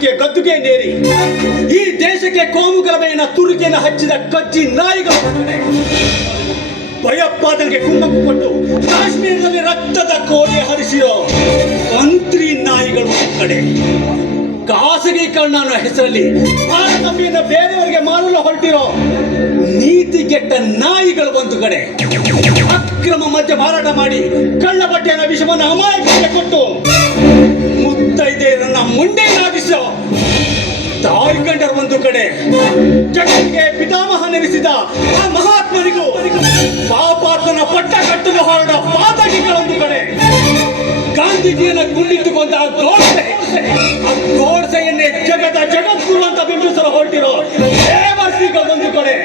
ರಾಜಕೀಯ ಗದ್ದುಗೆಯನ್ನೇರಿ ಈ ದೇಶಕ್ಕೆ ಕೋಮು ಗಲಭೆಯನ್ನ ತುರುಕಿಯನ್ನು ಹಚ್ಚಿದ ಕಚ್ಚಿ ನಾಯಿಗಳು, ಭಯೋತ್ಪಾದನೆಗೆ ಕುಮ್ಮಕ್ಕು ಕೊಟ್ಟು ಕಾಶ್ಮೀರದಲ್ಲಿ ರಕ್ತದ ಕೋಡಿ ಹರಿಸಿರೋ ಮಂತ್ರಿ ನಾಯಿಗಳು ಕಡೆ, ಖಾಸಗೀಕರಣ ಅನ್ನೋ ಹೆಸರಲ್ಲಿ ಭಾರತವನ್ನು ಬೇರೆಯವರಿಗೆ ಮಾರಲು ಹೊರಟಿರೋ ನೀತಿಗೆಟ್ಟ ನಾಯಿಗಳು ಒಂದು ಕಡೆ, ಅಕ್ರಮ ಮದ್ಯ ಮಾರಾಟ ಮಾಡಿ ಕಳ್ಳ ಬಟ್ಟೆಯ ವಿಷವನ್ನು ಅಮಾಯಕರಿಗೆ ಕೊಟ್ಟು ಮುತ್ತೈದೆಯರನ್ನ ಮುಂಡೆನಾಗಿಸೋ ತಾಯ್ಗಂಡರ್ ಒಂದು ಕಡೆ, ಜಗತ್ತಿಗೆ ಪಿತಾಮಹ ನೆನೆಸಿದ ಆ ಮಹಾತ್ಮನಿಗೂ ಪಾಪಾತ್ಮನ ಪಟ್ಟ ಕಟ್ಟಲು ಹೊರಡ ಪಾತಕಿಗಳೊಂದು ಕಡೆ, ಗಾಂಧೀಜಿಯನ್ನ ಗುಂಡಿಟ್ಟುಕೊಂಡ ಆ ಗೋಡ್ಸೆಯನ್ನೇ ಜಗದ್ಗುರು ಅಂತ ಬಿಂಬಿಸಲು ಹೊರಟಿರೋ ದೇವರ್ಸಿಗಳೊಂದು ಕಡೆ,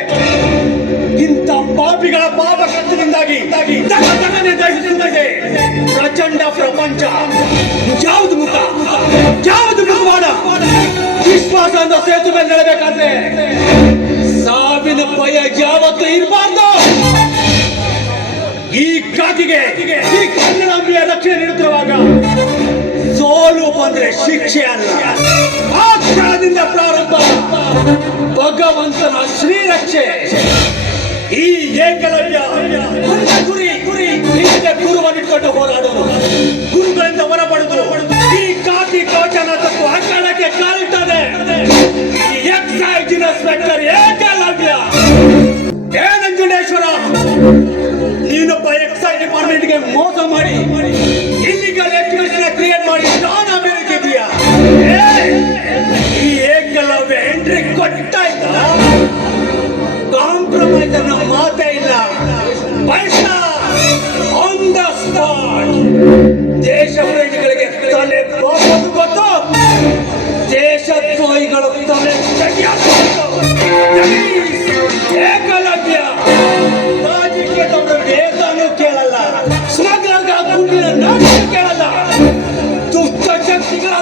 ಇಂಥ ಪಾಪಿಗಳ ಪಾಪ ಕರ್ತನಿಂದಾಗಿ ದಹಿಸುತ್ತದೆ ಪ್ರಚಂಡ ಪ್ರಪಂಚ. ಯಾವುದು ಮುಖ, ಯಾವುದು ಮುಖವಾಡ? ವಿಶ್ವಾಸ ಅನ್ನೋ ಸೇತುವೆ ನೆಲೆಬೇಕಾದ್ರೆ ಸಾವಿನ ಭಯ ಯಾವತ್ತೂ ಇರಬಾರ್ದು. ಈ ಕಾಕಿಗೆ ಈ ಕನ್ನಡಾಂಬೆಯ ರಕ್ಷಣೆ ನೀಡುತ್ತಿರುವಾಗ ಸೋಲು ಬಂದ್ರೆ ಶಿಕ್ಷೆ ಅಲ್ಲ, ಆ ಕ್ಷಣದಿಂದ ಪ್ರಾರಂಭ ಭಗವಂತನ ಶ್ರೀರಕ್ಷೆ. ಈ ಏಕಲವ್ಯ ಗುರಿ ಗುರುವನ್ನಿಟ್ಕೊಂಡು ಹೋರಾಡೋರು, ಗುರುಗಳಿಂದ ಹೊರಬಡಿದ್ರು ಈ ಕಾಕಿ ಕವಚನ ತಪ್ಪು ಅಖಾಡಕ್ಕೆ ಕಾಲಿಟ್ಟದೆ ಈ ಎಕ್ಸೈಸ್ ಇನ್ಸ್ಪೆಕ್ಟರ್ ಏಕಲವ್ಯ. ಏ ನಂಜುಂಡೇಶ್ವರ, ನೀನೊಬ್ಬ ಎಕ್ಸೈಸ್ ಡಿಪಾರ್ಟ್ಮೆಂಟ್ಗೆ ಮೋಸ ಮಾಡಿ ಇಲ್ಲಿಗಲ್ ಎಕ್ಸ್ಪ್ರೆಷನ್ ಕ್ರಿಯೇಟ್ ಮಾಡಿ ನಾನ್ ಅಮೆರಿಕಿದೀಯಾ? ಈ ಏಕಲವ್ಯ ಎಂಟ್ರಿ ಕೊಟ್ಟಾಯ್ತಾ? ಕಾಂಪ್ರಮೈಸ್ ಅನ್ನೋ ಮಾತೇ ಇಲ್ಲ. ಪೈಸಾ ಆನ್ ದ ಸ್ಪಾಟ್. ದೇಶ ಪ್ರೇಮಿಗಳಿಗೆ ತಲೆ ಬೋಗೋದು ಗೊತ್ತು, ದೇಶದ್ರೋಹಿಗಳು ತಲೆ ತೆಗೆಯೋದು ಏಕಲವ್ಯ. ರಾಜಕೀಯದವರು ವೇತನೂ ಕೇಳಲ್ಲ, ಸ್ಮಗ್ಲರ್ಗ ಗುಂಡಿನ ನಾಟಕ ಕೇಳಲ್ಲ, ದುಷ್ಟ ಶಕ್ತಿಗಳ